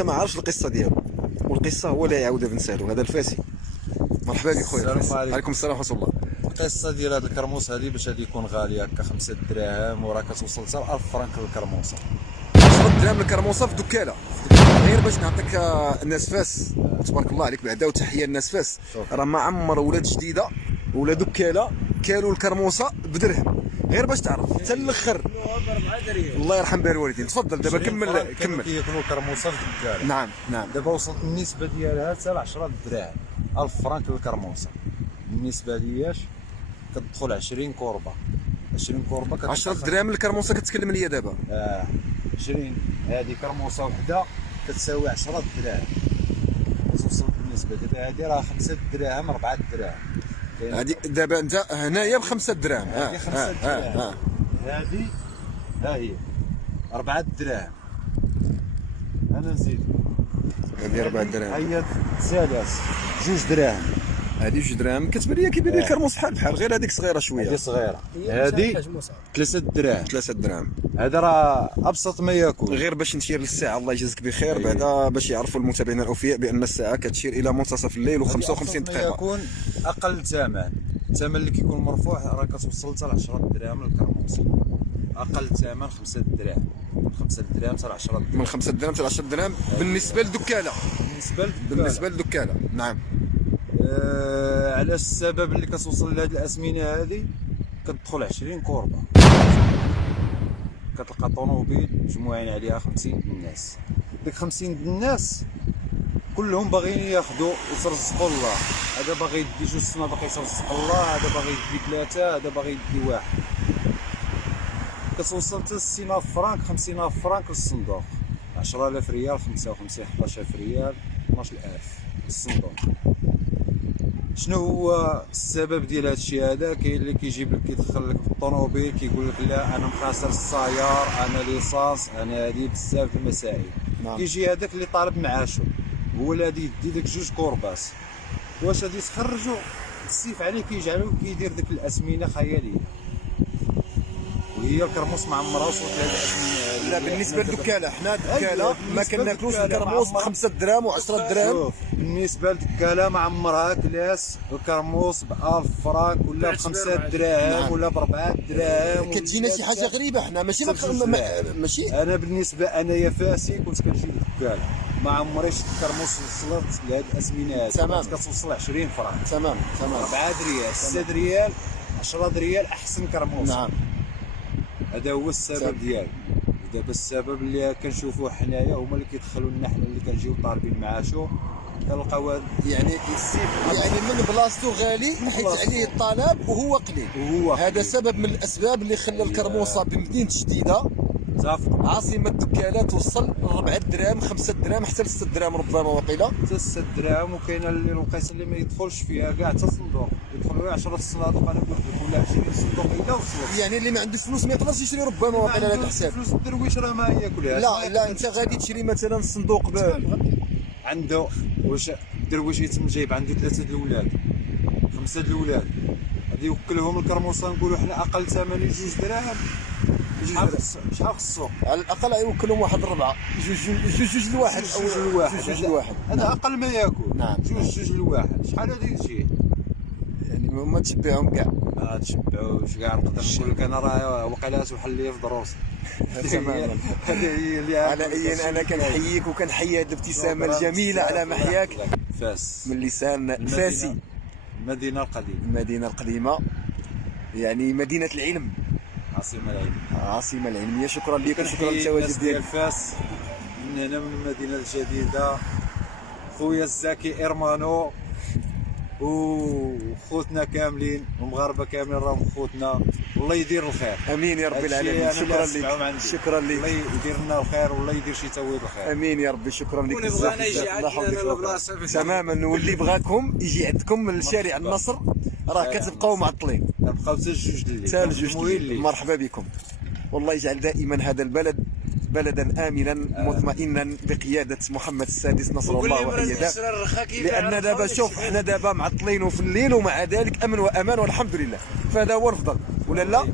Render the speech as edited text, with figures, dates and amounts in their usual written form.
انت ما عارفش القصه ديالو، والقصه هو اللي يعاودها بن سالو. هذا الفاسي. مرحبا بك خويا. السلام عليكم. عليكم السلام ورحمه الله. القصه ديال هذا الكرموس هذه باش غادي يكون غالي هكا 5 دراهم وراه كتوصل حتى 1000 فرنك للكرموسه. 10 دراهم الكرموسه في دكاله. غير باش نعطيك الناس فاس، تبارك الله عليك بعدا، وتحيه للناس فاس. راه ما عمر ولاد جديده ولا دكاله كالوا الكرموسه بدرهم. غير باش تعرف حتى الاخر. الله يرحم بها الوالدين. تفضل دابا كمل. كياكلوا الكرموسه في الدكاله. نعم. دابا وصلت النسبه ديالها حتى ل 10 دراهم، 1000 فرنك للكرموسه. بالنسبه لياش كتدخل 20 كوربه. 20 كوربه 10 دراهم الكرموسه كتكلم ليا دابا. 20 هذه كرموسه وحده كتساوي 10 دراهم. توصل بالنسبه دابا هذه راه 5 دراهم 4 دراهم. هذه دابا انت هنايا ب 5 دراهم. هذه 5 دراهم. هذه ها هي 4 دراهم. انا نزيد هذه 4 دراهم. هي ثلاث 2 دراهم. هذه 2 دراهم. كتبان لي كيبان لي الكرموس بحال غير هذيك صغيره شويه. هذه صغيره. هذه 3 دراهم. 3 دراهم. هذا راه ابسط ما يكون. غير باش نشير للساعه، الله يجازيك بخير. بعدا باش يعرفوا المتابعين الاوفياء بان الساعه كتشير الى منتصف الليل و55 دقيقه. يكون اقل ثمن. الثمن اللي كيكون مرفوع راه كتوصل حتى ل 10 دراهم للكرموس. اقل ثمن 5 دراهم. 5 دراهم حتى ل 10 دراهم. من 5 دراهم حتى ل 10 دراهم بالنسبه للدكاله. بالنسبه للدكاله نعم. علاش السبب اللي كتوصل لهاد الاسمنه هذه كتدخل 20 كوربه. كتلقى طوموبيل مجموعين عليها 50 الناس. ديك 50 الناس كلهم باغيين ياخذوا يترزقوا الله. هذا باغي يدي 2 صناديق يترزق الله، هذا باغي يدي 3، هذا باغي يدي 1. كتوصل حتى 60000 فرانك 50000 فرانك للصندوق. 10000 ريال 55 11000 ريال 12000 للصندوق. شنو هو السبب ديال هذا الشيء هذا؟ كاين اللي كيجيب لك كيدخل لك في الطوموبيل كيقول لك لا انا مخاسر السيار، انا ليسانس، انا هذه بزاف المسائل. نعم. كيجي هذاك اللي طالب معاشو هو اللي غادي يدي ديك 2 كورباس. واش غادي تخرجوا السيف عليه كيجعلو كيدير ديك الاسمنه خياليه. وهي الكرموس ما عمرها وصلت لهاد الاسمنه. لا بالنسبه للدكاله حنا الدكاله ما كناكلوش الكرموس ب 5 دراهم و10 دراهم. بالنسبه للدكاله ما عمرها كلاس الكرموس ب 1000 فرانك ولا ب 5 دراهم ولا ب 4 دراهم. كتجينا شي حاجه غريبه حنا ماشي ماشي. انا بالنسبه انايا فاسي كنت كنجي للدكاله ما عمري شفت الكرموس وصلت لهاد الاسمنه هذه. تمام. كتوصل 20 فرانك. تمام 4 ريال 6 ريال 10 ريال احسن كرموس. نعم. هذا هو السبب ديالو. دابا السبب اللي كنشوفوه حنايا هما اللي كيدخلوا لنا حنا اللي كنجيو طالبين معاشو كنلقاو يعني من بلاصتو غالي حيت عليه الطلب وهو قليل. هذا سبب من الاسباب اللي خلى الكرموسه بمدينه جديده عاصمه الدكاله توصل 4 دراهم 5 دراهم حتى ل 6 دراهم ربما وقيله. حتى 6 دراهم. وكاين اللي الوقيته اللي ما يدخلش فيها كاع حتى صندوق يدخل غير 10 صناديق. انا قلت لك ولا 20 صندوق الا وصلت. يعني اللي ما عندوش فلوس ما يقدرش يشري ربما وقيله على هذا الحساب. فلوس الدرويش راه ما ياكلهاش. لا انت غادي تشري مثلا الصندوق عنده واش الدرويش يتم جايب عنده 3 الاولاد 5 الاولاد غادي يوكلهم الكرموسه. نقولوا حنا اقل ثمن 2 دراهم. شحال في السوق؟ على الاقل يوكلهم واحد 4 جوج لواحد او جوج لواحد. هذا اقل ما ياكل. نعم. جوج لواحد. شحال غادي تجي؟ يعني ما تشبعهم كاع. ما تشبعوش كاع. نقدر نقول لك انا راه وقيلا توحل لي في دروسي. تماما. على اي انا كنحييك وكنحيي هذه الابتسامه الجميله على محياك فاس من لسان فاسي. المدينه القديمه يعني مدينه العلم، عاصمه العلميه. شكرا لك وشكرا للتواجد ديالك. فاس من هنا من المدينه الجديده. خويا الزكي إرمانو وخوتنا كاملين ومغاربه كاملين راهم خوتنا. الله يدير الخير. امين يا رب العالمين. شكرا لك. شكرا لك. الله يدير لنا الخير والله يدير شي تويب الخير. امين يا ربي. شكرا لك بزاف. بغانا يجي عندنا البلاصه تماما. واللي بغاكم يجي عندكم من شارع النصر راه كتبقاو معطلين. نبقاو حتى الجوج الليل. حتى الجوج الليل. مرحبا بكم. والله يجعل دائما هذا البلد بلدا امنا مطمئنا بقياده محمد السادس نصر الله وايده. لان دابا شوف حنا دابا معطلين في الليل ومع ذلك امن وامان والحمد لله. فهذا هو الافضل ولا لا؟